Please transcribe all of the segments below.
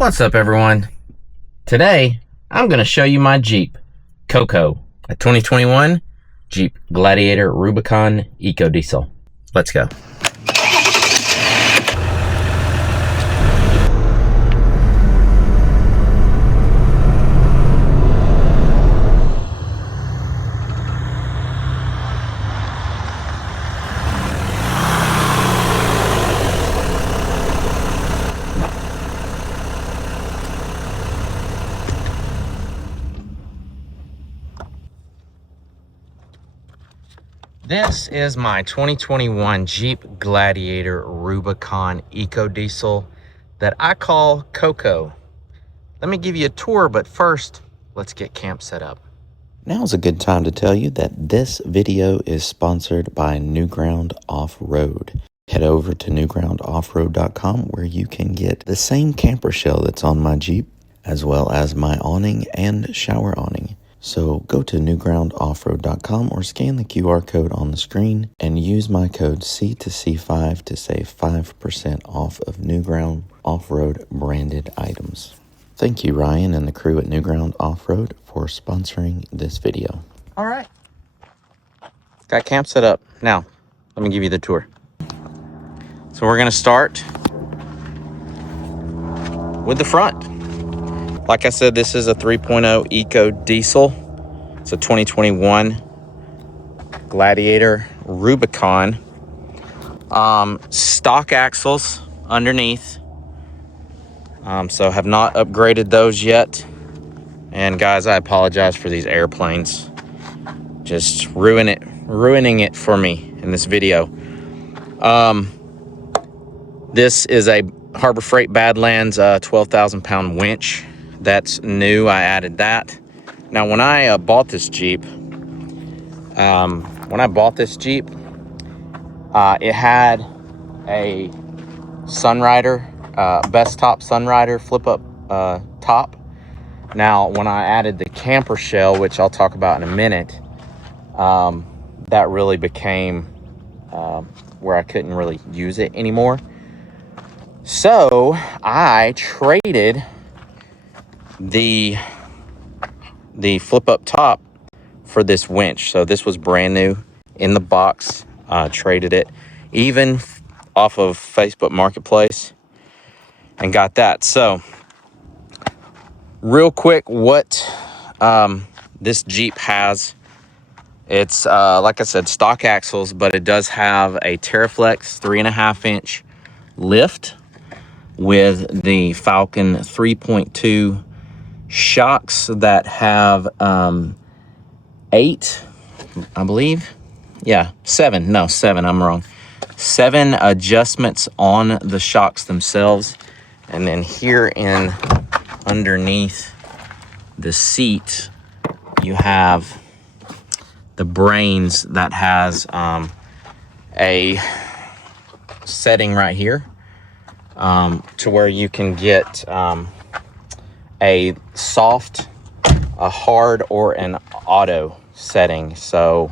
What's up, everyone? Today, I'm going to show you my Jeep Coco, a 2021 Jeep Gladiator Rubicon Eco Diesel. Let's go. This is my 2021 Jeep Gladiator Rubicon Eco Diesel that I call Coco. Let me give you a tour, but first, let's get camp set up. Now's a good time to tell you that this video is sponsored by Newground Off-Road. Head over to newgroundoffroad.com where you can get the same camper shell that's on my Jeep, as well as my awning and shower awning. So go to newgroundoffroad.com or scan the QR code on the screen and use my code C2C5 to save 5% off of Newground Off-Road branded items. Thank you, Ryan and the crew at Newground Off-Road for sponsoring this video. All right. Got camp set up. Now, let me give you the tour. So we're going to start with the front. Like I said, this is a 3.0 Eco Diesel. It's a 2021 Gladiator Rubicon. Stock axles underneath. So have not upgraded those yet. And guys, I apologize for these airplanes. Just ruining it for me in this video. This is a Harbor Freight Badlands 12,000 pound winch. That's new. I added that. Now, when I bought this Jeep, it had a Sunrider, best top Sunrider flip up top. Now, when I added the camper shell, which I'll talk about in a minute, that really became where I couldn't really use it anymore. So I traded the flip up top for this winch. So this was brand new in the box. Traded it even off of Facebook Marketplace and got that. So real quick, what this Jeep has, it's like I said, stock axles, but it does have a TerraFlex 3.5-inch lift with the Falcon 3.2 shocks that have 8, I believe. Yeah, 7. No, 7. I'm wrong. 7 adjustments on the shocks themselves. And then here in underneath the seat, you have the brains that has a setting right here to where you can get a soft, a hard, or an auto setting. So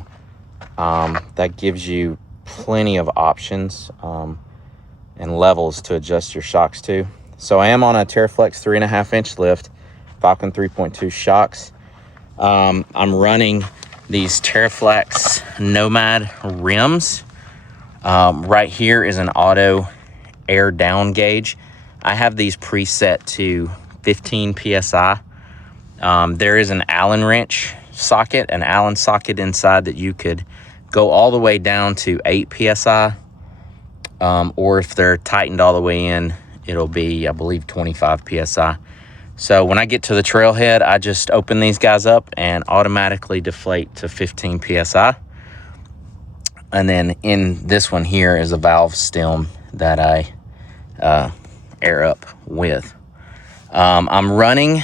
that gives you plenty of options and levels to adjust your shocks to. So I am on a TerraFlex 3.5-inch lift, Falcon 3.2 shocks. I'm running these TerraFlex Nomad rims. Right here is an auto air down gauge. I have these preset to 15 psi. There is an Allen wrench socket, an Allen socket inside that you could go all the way down to 8 psi, or if they're tightened all the way in, it'll be, I believe, 25 psi. So when I get to the trailhead, I just open these guys up and automatically deflate to 15 psi. And then in this one here is a valve stem that I air up with. I'm running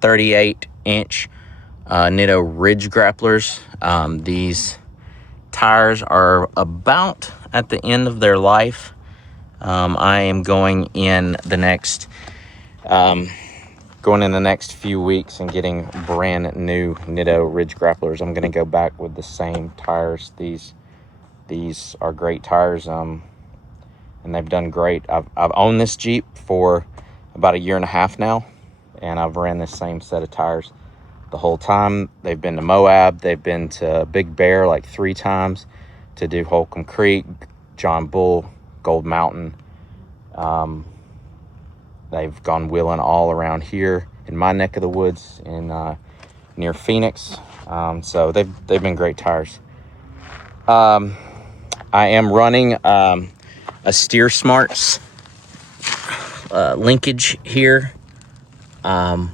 38-inch Nitto Ridge grapplers. These tires are about at the end of their life. I am going in the next few weeks and getting brand new Nitto Ridge grapplers. I'm going to go back with the same tires. These are great tires, and they've done great. I've owned this Jeep for about a year and a half now, and I've ran this same set of tires the whole time. They've been to Moab, they've been to Big Bear like 3 times, to do Holcomb Creek, John Bull, Gold Mountain. They've gone wheeling all around here in my neck of the woods in near Phoenix. So they've been great tires. I am running a Steer Smarts linkage here, and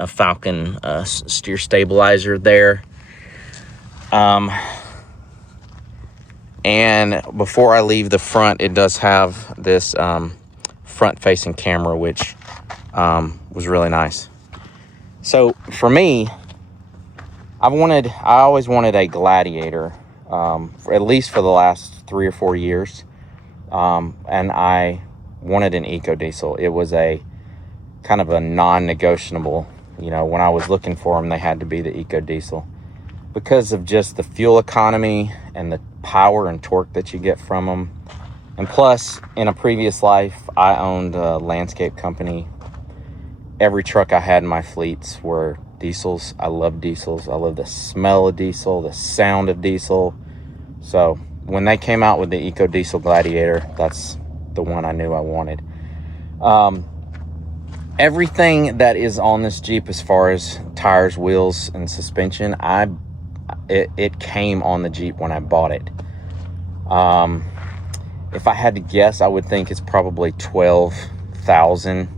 a Falcon steer stabilizer there. And before I leave the front, it does have this front-facing camera, which was really nice. So for me, I always wanted a Gladiator, at least for the last 3 or 4 years, and I wanted an eco diesel. It was a kind of a non-negotiable. You know, when I was looking for them, they had to be the eco diesel because of just the fuel economy and the power and torque that you get from them. And plus, in a previous life, I owned a landscape company. Every truck I had in my fleets were diesels. I love diesels. I love the smell of diesel, the sound of diesel. So when they came out with the eco diesel Gladiator, that's the one I knew I wanted. Everything that is on this Jeep, as far as tires, wheels, and suspension, it came on the Jeep when I bought it. If I had to guess, I would think it's probably $12,000,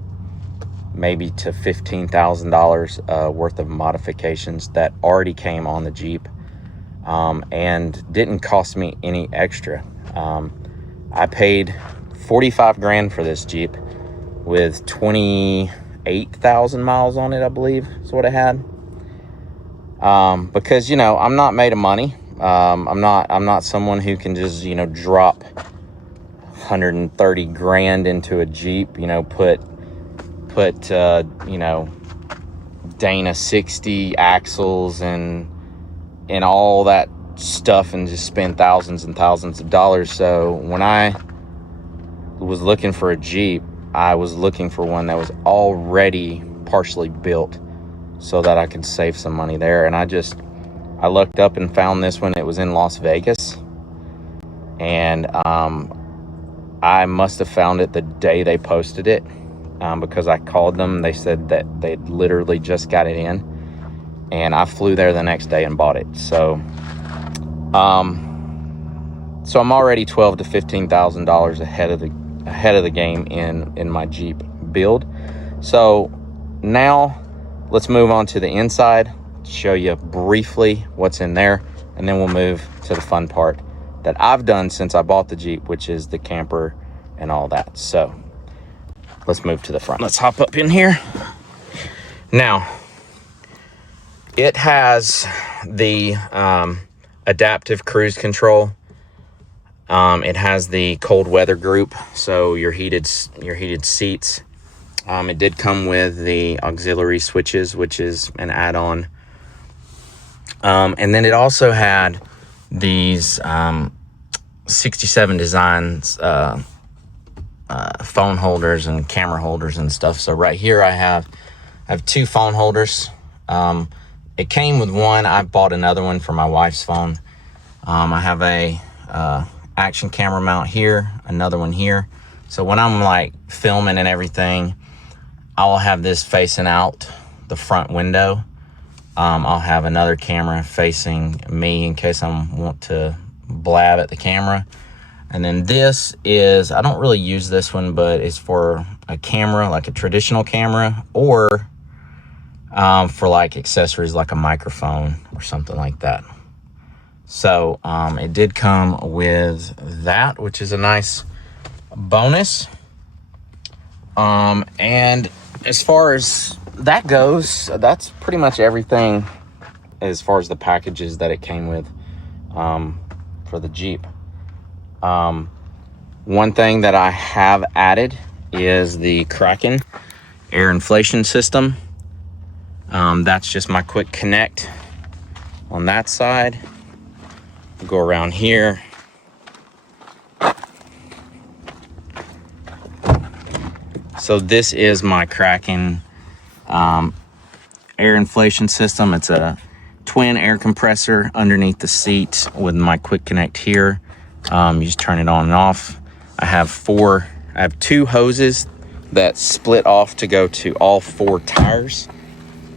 maybe to $15,000 worth of modifications that already came on the Jeep, and didn't cost me any extra. I paid $45,000 for this Jeep with 28,000 miles on it, I believe is what it had. Because, you know, I'm not made of money. I'm not someone who can just, you know, drop $130,000 into a Jeep, you know, put you know, Dana 60 axles and all that stuff and just spend thousands and thousands of dollars. So when I was looking for a Jeep, I was looking for one that was already partially built so that I could save some money there. And I looked up and found this one. It was in Las Vegas, and I must have found it the day they posted it, because I called them. They said that they'd literally just got it in, and I flew there the next day and bought it. So so I'm already $12,000 to $15,000 ahead of the game in my Jeep build. So now let's move on to the inside, show you briefly what's in there, and then we'll move to the fun part that I've done since I bought the Jeep, which is the camper and all that. So let's move to the front. Let's hop up in here. Now, it has the adaptive cruise control. It has the cold weather group, so your heated seats. It did come with the auxiliary switches, which is an add-on. And then it also had these 67 designs phone holders and camera holders and stuff. So right here I have 2 phone holders. It came with one. I bought another one for my wife's phone. I have a action camera mount here, another one here. So when I'm like filming and everything, I'll have this facing out the front window. I'll have another camera facing me in case I want to blab at the camera. And then this is, I don't really use this one, but it's for a camera, like a traditional camera, or for like accessories like a microphone or something like that. So it did come with that, which is a nice bonus. And as far as that goes, that's pretty much everything as far as the packages that it came with for the Jeep. One thing that I have added is the Kraken air inflation system. That's just my quick connect on that side. Go around here. So this is my Kraken air inflation system. It's a twin air compressor underneath the seat with my quick connect here. You just turn it on and off. I have two hoses that split off to go to all 4 tires.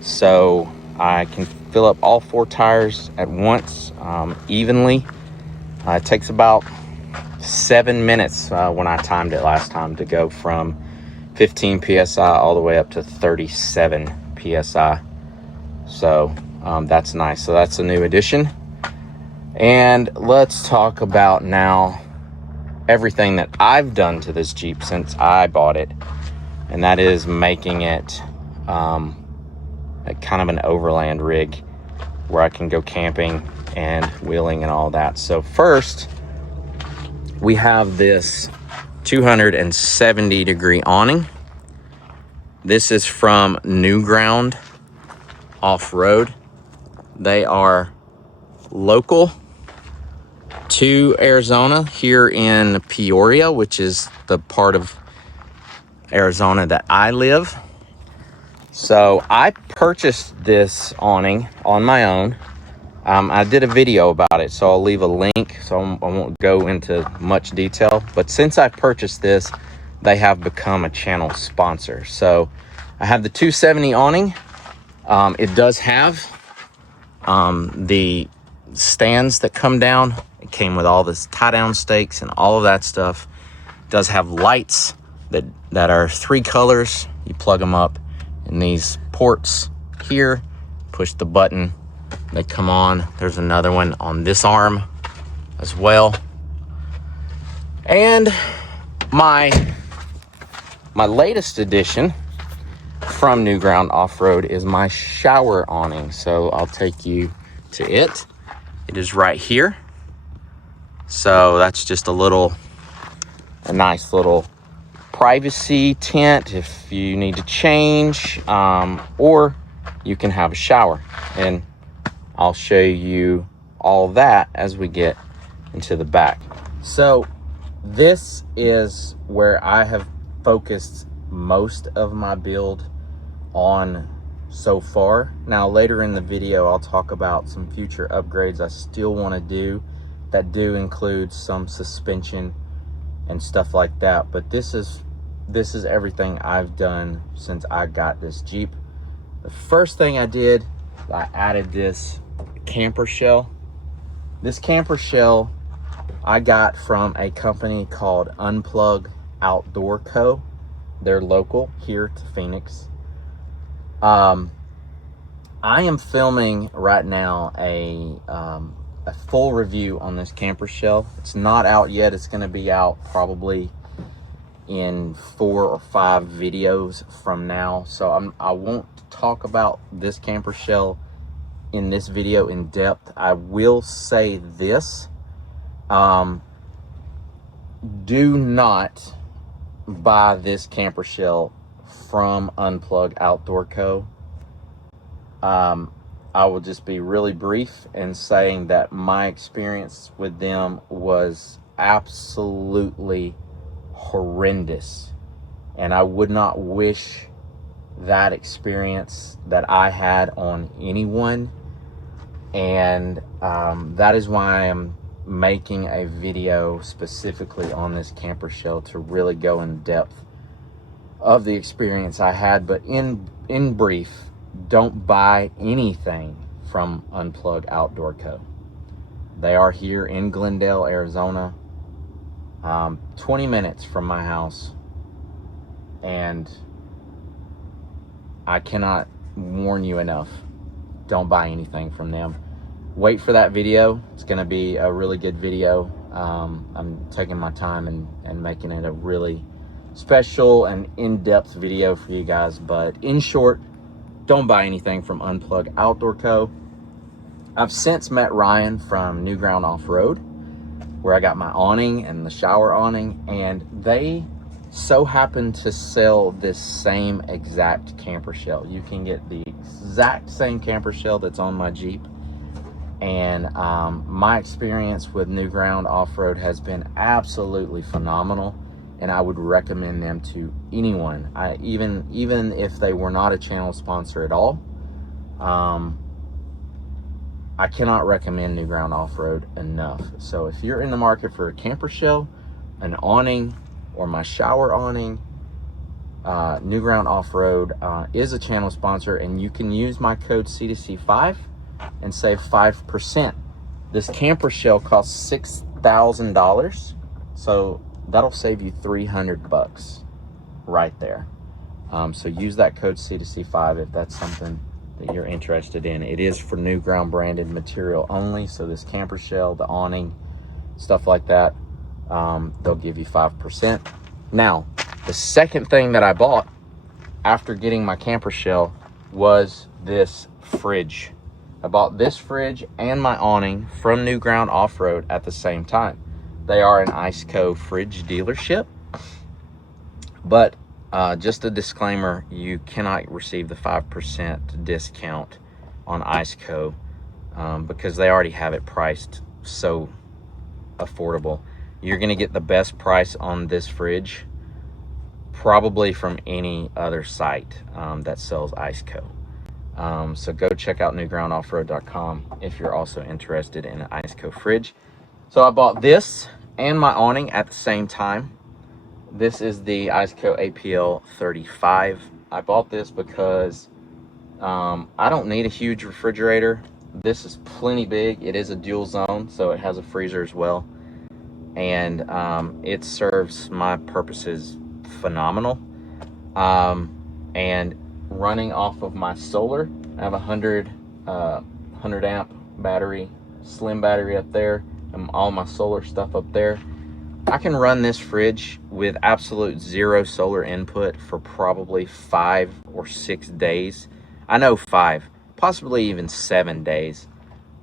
So I can fill up all 4 tires at once evenly. It takes about 7 minutes when I timed it last time to go from 15 psi all the way up to 37 psi. So that's nice. So that's a new addition. And let's talk about now everything that I've done to this Jeep since I bought it, and that is making it a kind of an overland rig where I can go camping and wheeling and all that. So first, we have this 270 degree awning. This is from New Ground Off-Road. They are local to Arizona, here in Peoria, which is the part of Arizona that I live. So I purchased this awning on my own. I did a video about it, so I'll leave a link, so I won't go into much detail. But since I purchased this, they have become a channel sponsor. So I have the 270 awning. It does have the stands that come down. It came with all this tie down stakes and all of that stuff. It does have lights that are 3 colors. You plug them up in these ports here, push the button, they come on. There's another one on this arm as well. And my latest addition from New Ground Off-Road is my shower awning. So I'll take you to it. It is right here. So that's just a nice little privacy tent if you need to change, or you can have a shower. And I'll show you all that as we get into the back. So this is where I have focused most of my build on so far. Now later in the video, I'll talk about some future upgrades I still want to do that do include some suspension and stuff like that. But this is everything I've done since I got this Jeep. The first thing I did, I added this camper shell. This camper shell I got from a company called Unplug Outdoor Co. They're local here to Phoenix. I am filming right now a full review on this camper shell. It's not out yet. It's going to be out probably in 4 or 5 videos from now. So I won't talk about this camper shell in this video in depth. I will say this. Do not buy this camper shell from Unplug Outdoor Co. I will just be really brief in saying that my experience with them was absolutely horrendous, and I would not wish that experience that I had on anyone. And that is why I am making a video specifically on this camper shell, to really go in depth of the experience I had. But in brief, don't buy anything from Unplug Outdoor Co. They are here in Glendale, Arizona, 20 minutes from my house, and I cannot warn you enough. Don't buy anything from them. Wait for that video. It's going to be a really good video. I'm taking my time and making it a really special and in-depth video for you guys. But in short, don't buy anything from Unplug Outdoor Co. I've since met Ryan from New Ground Off-Road, where I got my awning and the shower awning, and they so happen to sell this same exact camper shell. You can get the exact same camper shell that's on my Jeep. And my experience with New Ground Off-Road has been absolutely phenomenal. and I would recommend them to anyone. Even if they were not a channel sponsor at all. I cannot recommend Newground Off-Road enough. So if you're in the market for a camper shell, an awning, or my shower awning, Newground Off-Road is a channel sponsor, and you can use my code C2C5 and save 5%. This camper shell costs $6,000, so that'll save you 300 bucks right there. So use that code C2C5 if that's something that you're interested in. It is for Newground branded material only, so this camper shell, the awning, stuff like that, they'll give you 5%. Now, the second thing that I bought after getting my camper shell was this fridge. I bought this fridge and my awning from Newground Off-Road at the same time. They are an ICECO Fridge dealership, but just a disclaimer, you cannot receive the 5% discount on ICECO because they already have it priced so affordable. You're going to get the best price on this fridge probably from any other site that sells ICECO. So go check out newgroundoffroad.com if you're also interested in an ICECO fridge. So I bought this and my awning at the same time. This is the ICECO APL 35. I bought this because I don't need a huge refrigerator. This is plenty big. It is a dual zone, so it has a freezer as well. And it serves my purposes phenomenal. And running off of my solar, I have a 100 amp battery, slim battery up there, and all my solar stuff up there. I can run this fridge with absolute zero solar input for probably 5 or 6 days. I know 5, possibly even 7 days,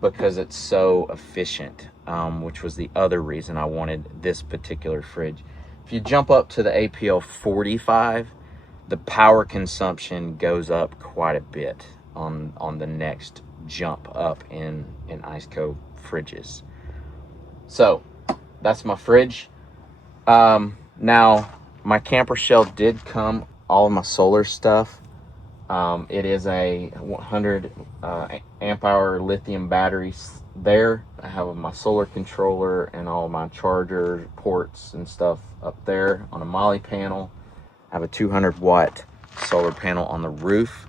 because it's so efficient, which was the other reason I wanted this particular fridge. If you jump up to the APL 45, the power consumption goes up quite a bit on the next jump up in ICECO fridges. So that's my fridge. Now my camper shell did come all of my solar stuff. It is a 100 amp hour lithium battery there. I have my solar controller and all my charger ports and stuff up there on a Molle panel. I have a 200 watt solar panel on the roof.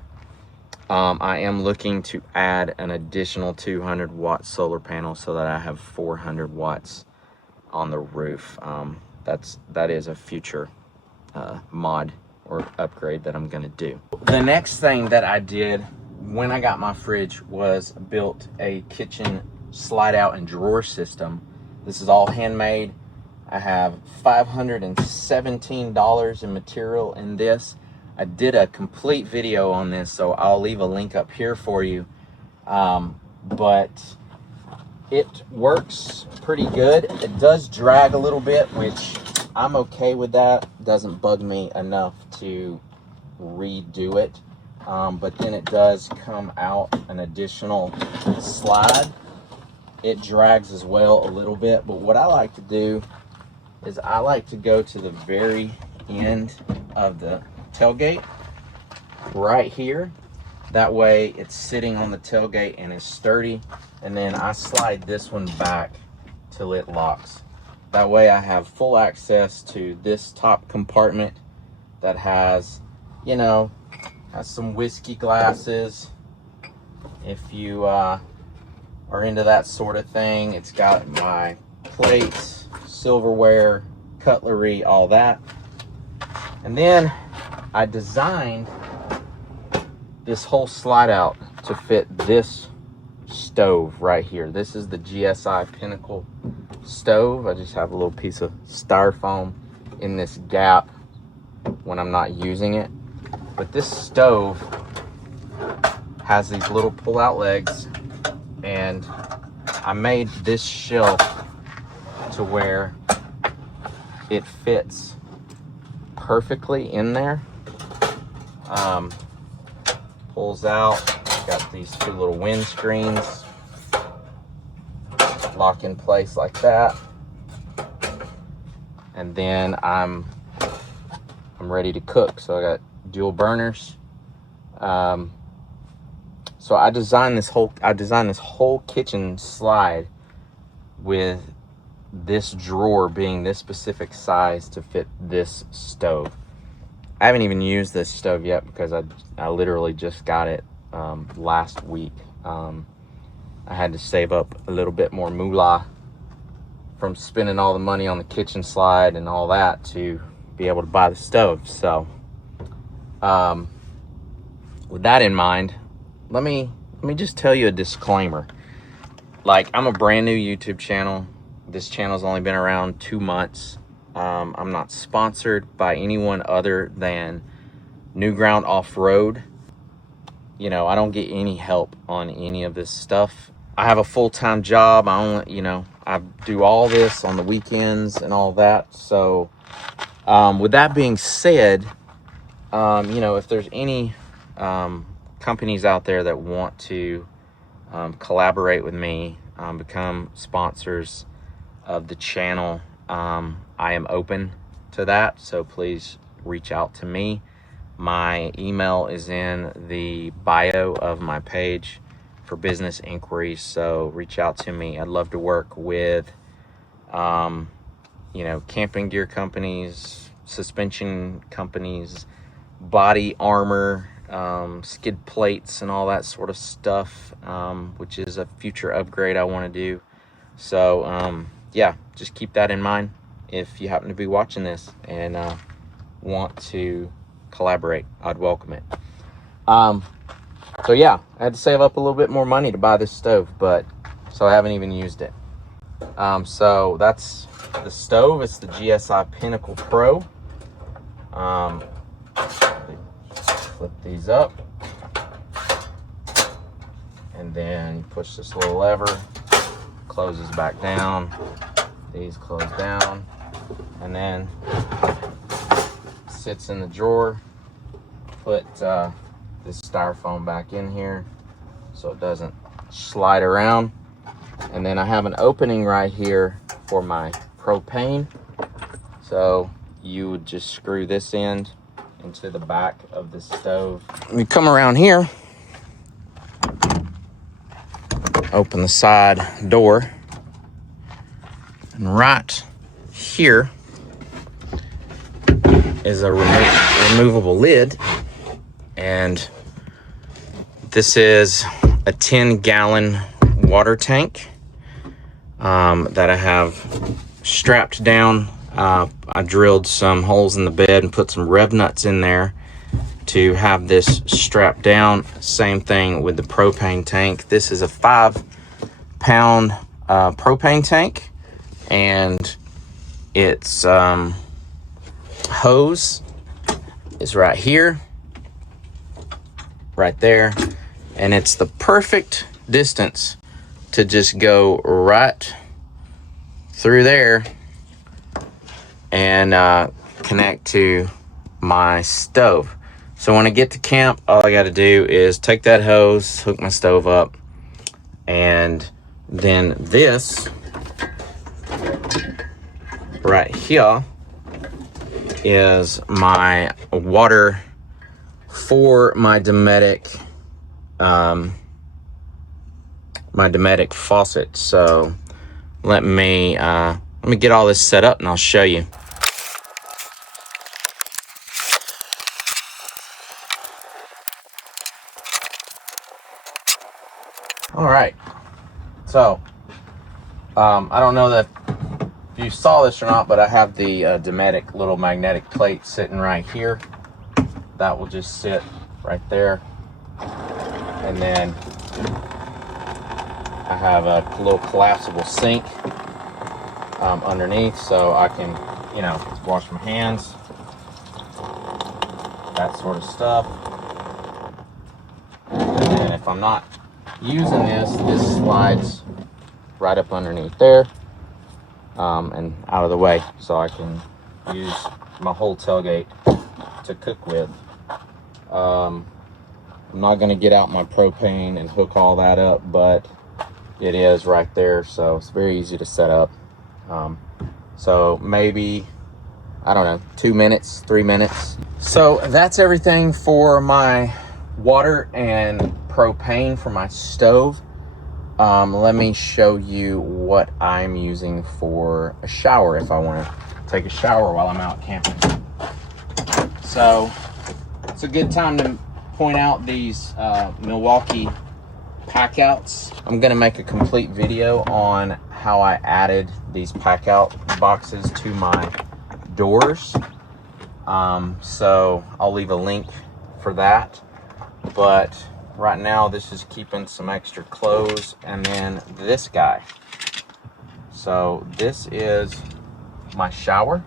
I am looking to add an additional 200 watt solar panel so that I have 400 watts on the roof. That is a future mod or upgrade that I'm gonna do. The next thing that I did when I got my fridge was built a kitchen slide out and drawer system. This is all handmade. I have $517 in material in this. I did a complete video on this, so I'll leave a link up here for you. But it works pretty good. It does drag a little bit, which I'm okay with that. It doesn't bug me enough to redo it. But then it does come out an additional slide. It drags as well a little bit, but what I like to do is I like to go to the very end of the tailgate right here. That way it's sitting on the tailgate and it's sturdy, and then I slide this one back till it locks. That way I have full access to this top compartment that has, you know, has some whiskey glasses if you are into that sort of thing. It's got my plates, silverware, cutlery, all that. And then I designed this whole slide out to fit this stove right here. This is the GSI Pinnacle stove. I just have a little piece of styrofoam in this gap when I'm not using it. But this stove has these little pull-out legs, and I made this shelf to where it fits perfectly in there. Pulls out. Got these two little wind screens, lock in place like that. And then I'm I'm ready to cook. So I got dual burners. So I designed this whole kitchen slide with this drawer being this specific size to fit this stove. I haven't even used this stove yet because I literally just got it last week. I had to save up a little bit more moolah from spending all the money on the kitchen slide and all that to be able to buy the stove. So with that in mind, let me just tell you a disclaimer. Like, I'm a brand new YouTube channel. This channel's only been around 2 months. I'm not sponsored by anyone other than New Ground Off-Road. You know, I don't get any help on any of this stuff. I have a full-time job. I do all this on the weekends and all that. So with that being said, if there's any companies out there that want to collaborate with me, become sponsors of the channel, I am open to that. So please reach out to me. My email is in the bio of my page for business inquiries. So reach out to me. I'd love to work with, camping gear companies, suspension companies, body armor, skid plates and all that sort of stuff, which is a future upgrade I want to do. So yeah, just keep that in mind if you happen to be watching this and want to collaborate. I'd welcome it. So yeah, I had to save up a little bit more money to buy this stove, so I haven't even used it. So that's the stove. It's the GSI Pinnacle Pro. Flip these up, and then you push this little lever, closes back down. These close down, and then sits in the drawer. Put this styrofoam back in here so it doesn't slide around. And then I have an opening right here for my propane. So you would just screw this end into the back of the stove. We come around here, open the side door, and right here is a removable lid, and this is a 10-gallon water tank that I have strapped down. I drilled some holes in the bed and put some rev nuts in there to have this strapped down. Same thing with the propane tank. This is a 5-pound propane tank, and its hose is right here, right there, and it's the perfect distance to just go right through there and connect to my stove. So when I get to camp, all I got to do is take that hose, hook my stove up, and then this right here is my water for my Dometic faucet. So let me get all this set up and I'll show you. All right, so I don't know that if you saw this or not, but I have the Dometic little magnetic plate sitting right here. That will just sit right there, and then I have a little collapsible sink underneath, so I can, wash my hands, that sort of stuff. And then if I'm not using this slides right up underneath there and out of the way, so I can use my whole tailgate to cook with. I'm not going to get out my propane and hook all that up, but it is right there, so it's very easy to set up. So maybe I don't know, 2 minutes, 3 minutes. So that's everything for my water and propane for my stove. Let me show you what I'm using for a shower if I want to take a shower while I'm out camping. So it's a good time to point out these Milwaukee pack outs. I'm gonna make a complete video on how I added these pack out boxes to my doors. So I'll leave a link for that. But right now this is keeping some extra clothes, and then this guy. So this is my shower.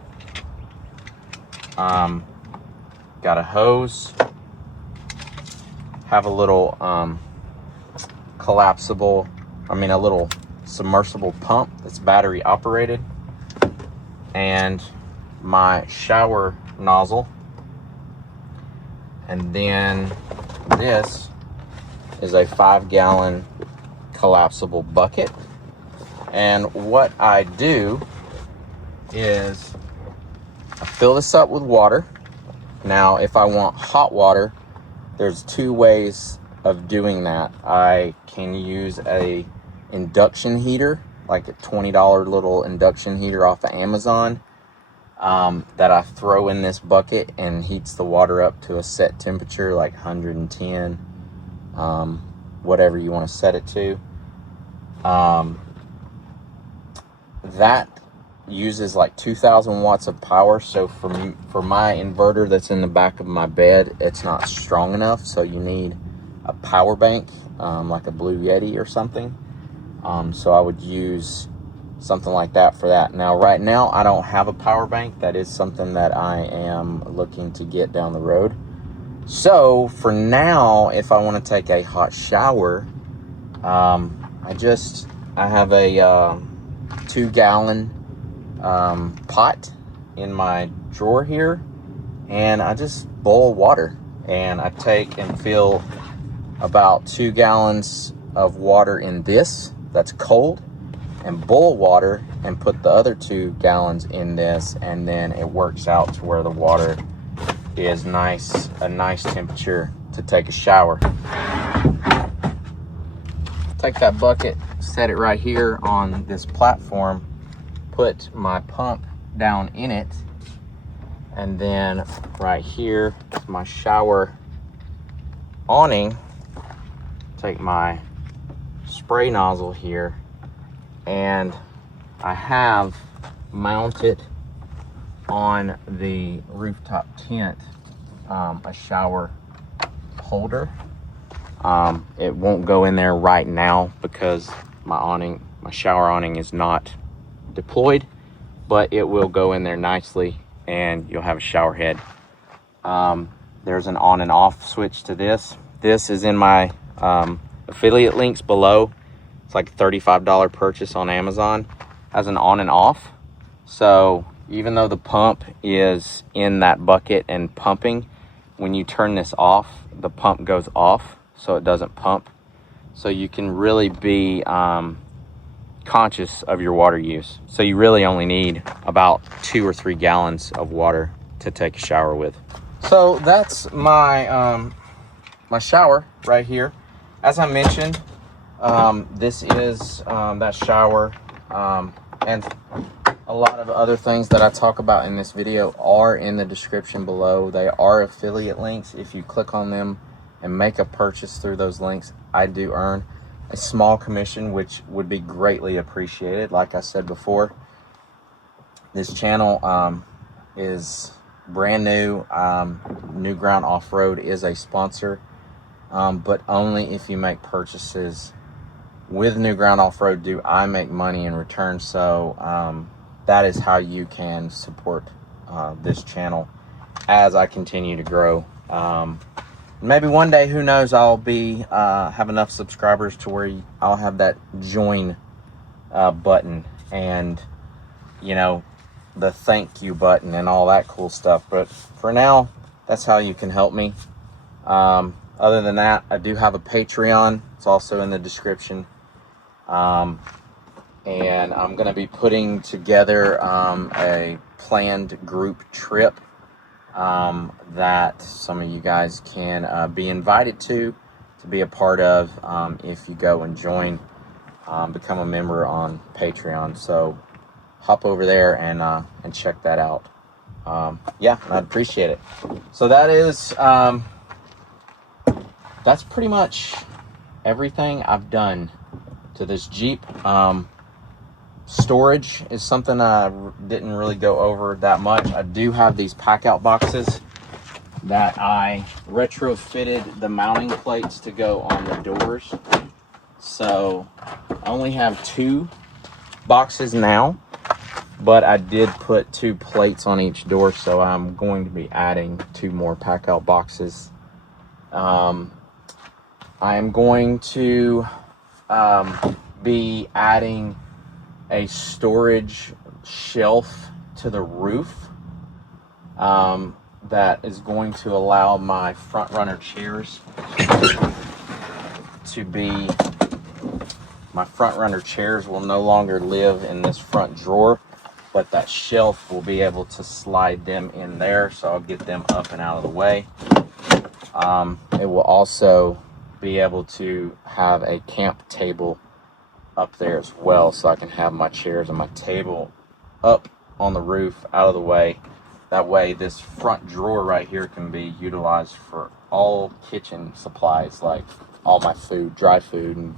Got a hose, have a little a little submersible pump that's battery operated, and my shower nozzle. And then this is a 5-gallon collapsible bucket. And what I do is I fill this up with water. Now, if I want hot water, there's 2 ways of doing that. I can use a induction heater, like a $20 little induction heater off of Amazon, that I throw in this bucket and heats the water up to a set temperature, like 110, whatever you want to set it to. That uses like 2,000 watts of power. So for my inverter that's in the back of my bed, it's not strong enough. So you need a power bank, like a BlueYeti or something. So I would use something like that for that. Now, right now, I don't have a power bank. That is something that I am looking to get down the road. So for now, if I want to take a hot shower, I have a 2-gallon pot in my drawer here, and I just boil water, and I take and fill about 2 gallons of water in this that's cold, and boil water and put the other 2 gallons in this, and then it works out to where the water is a nice temperature to take a shower. Take that bucket, set it right here on this platform, put my pump down in it, and then right here is my shower awning. Take my spray nozzle here, and I have mounted on the rooftop tent a shower holder. It won't go in there right now because my shower awning is not deployed, but it will go in there nicely, and you'll have a shower head. There's an on and off switch to this. This is in my affiliate links below. It's like a $35 purchase on Amazon. Has an on and off. So even though the pump is in that bucket and pumping, when you turn this off, the pump goes off, so it doesn't pump. So you can really be conscious of your water use. So you really only need about 2 or 3 gallons of water to take a shower with. So that's my my shower right here. As I mentioned, this is that shower, and a lot of other things that I talk about in this video are in the description below. They are affiliate links. If you click on them and make a purchase through those links, I do earn a small commission, which would be greatly appreciated. Like I said before, this channel is brand new. New Ground Off-Road is a sponsor, but only if you make purchases with New Ground Off-Road do I make money in return. So that is how you can support this channel as I continue to grow. Maybe one day, who knows, I'll be have enough subscribers to where I'll have that join button, and you know, the thank you button and all that cool stuff. But for now, that's how you can help me. Other than that, I do have a Patreon. It's also in the description. and I'm going to be putting together a planned group trip that some of you guys can be invited to be a part of if you go and join, become a member on Patreon. So hop over there and check that out. Yeah, I'd appreciate it. So that is that's pretty much everything I've done to this Jeep. Storage is something I didn't really go over that much. I do have these pack out boxes that I retrofitted the mounting plates to go on the doors. So I only have 2 boxes now, but I did put 2 plates on each door, so I'm going to be adding 2 more pack out boxes. I am going to be adding a storage shelf to the roof that is going to allow my front runner chairs to be, my front runner chairs will no longer live in this front drawer, but that shelf will be able to slide them in there, so I'll get them up and out of the way. It will also be able to have a camp table up there as well, so I can have my chairs and my table up on the roof, out of the way. That way this front drawer right here can be utilized for all kitchen supplies, like all my food, dry food and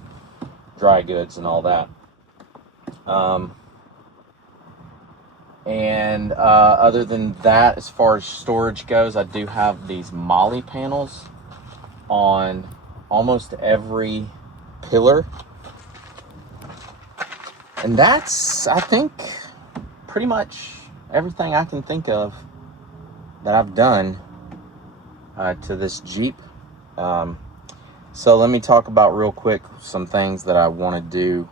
dry goods and all that. Other than that, as far as storage goes, I do have these Molle panels on almost every pillar. And that's, I think, pretty much everything I can think of that I've done to this Jeep. So let me talk about real quick some things that I want to do.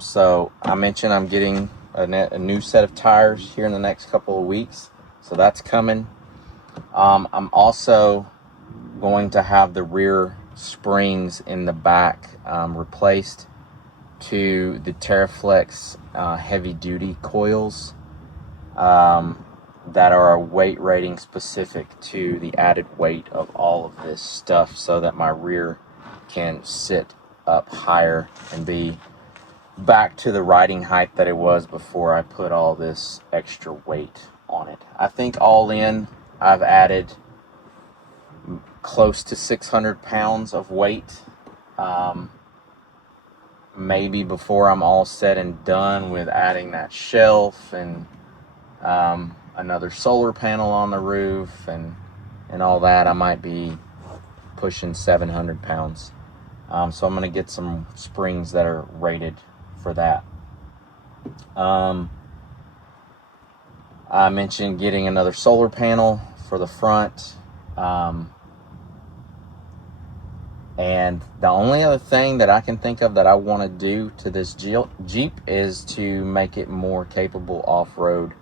So I mentioned I'm getting a new set of tires here in the next couple of weeks. So that's coming. I'm also going to have the rear springs in the back replaced to the TerraFlex heavy duty coils that are a weight rating specific to the added weight of all of this stuff, so that my rear can sit up higher and be back to the riding height that it was before I put all this extra weight on it. I think all in, I've added close to 600 pounds of weight. Maybe before I'm all said and done with adding that shelf and another solar panel on the roof and all that, I might be pushing 700 pounds. So I'm going to get some springs that are rated for that. I mentioned getting another solar panel for the front. And the only other thing that I can think of that I want to do to this Jeep is to make it more capable off-road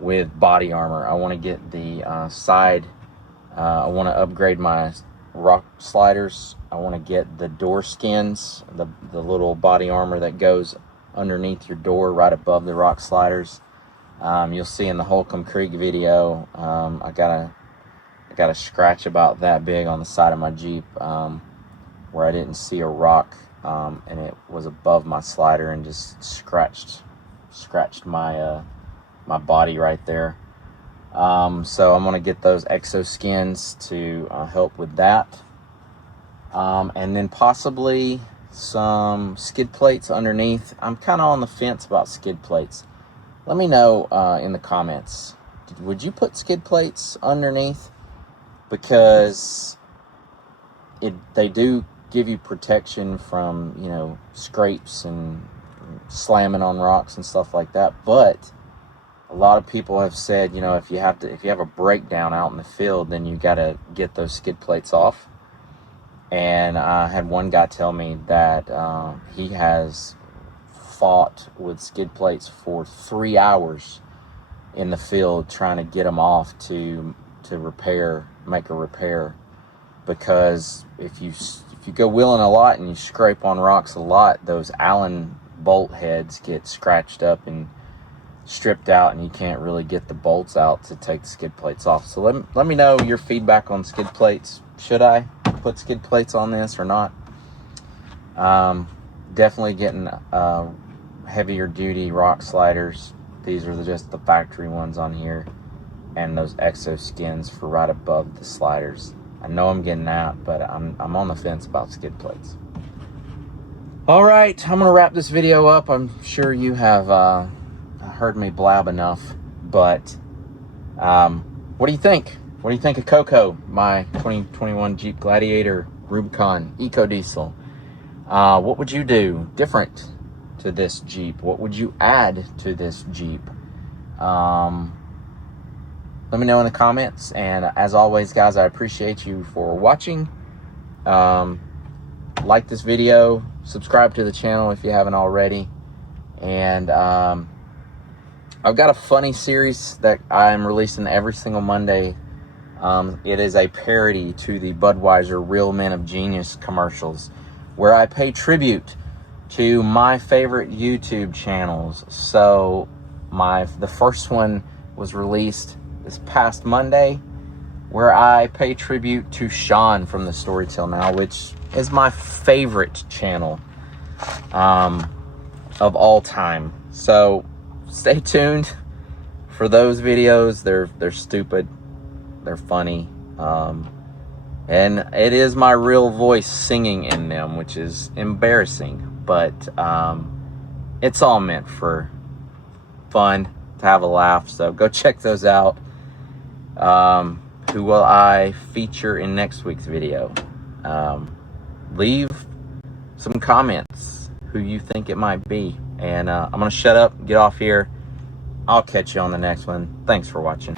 with body armor. I want to get the I want to upgrade my rock sliders. I want to get the door skins, the little body armor that goes underneath your door right above the rock sliders. You'll see in the Holcomb Creek video, I got a scratch about that big on the side of my Jeep, where I didn't see a rock, and it was above my slider and just scratched my my body right there. So I'm gonna get those exo skins to help with that, and then possibly some skid plates underneath. I'm kind of on the fence about skid plates. Let me know in the comments. Would you put skid plates underneath? Because they do give you protection from, you know, scrapes and slamming on rocks and stuff like that. But a lot of people have said, you know, if you have a breakdown out in the field, then you got to get those skid plates off. And I had one guy tell me that he has fought with skid plates for 3 hours in the field trying to get them off to make a repair, because if you go wheeling a lot and you scrape on rocks a lot, those Allen bolt heads get scratched up and stripped out, and you can't really get the bolts out to take the skid plates off. So let me know your feedback on skid plates. Should I put skid plates on this or not? Definitely getting heavier duty rock sliders. These are just the factory ones on here, and those exo skins for right above the sliders. I know I'm getting that, but I'm on the fence about skid plates. All right, I'm gonna wrap this video up. I'm sure you have heard me blab enough, but what do you think? What do you think of Coco, my 2021 Jeep Gladiator Rubicon Eco Diesel? What would you do different to this Jeep? What would you add to this Jeep? Let me know in the comments, and as always, guys, I appreciate you for watching. Like this video, subscribe to the channel if you haven't already, and I've got a funny series that I'm releasing every single Monday. It is a parody to the Budweiser Real Men of Genius commercials, where I pay tribute to my favorite YouTube channels. So the first one was released this past Monday, where I pay tribute to Sean from the Story Till Now, which is my favorite channel of all time. So stay tuned for those videos. They're stupid, they're funny, and it is my real voice singing in them, which is embarrassing, but it's all meant for fun, to have a laugh. So go check those out. Who will I feature in next week's video? Leave some comments who you think it might be, and I'm gonna shut up, get off here. I'll catch you on the next one. Thanks for watching.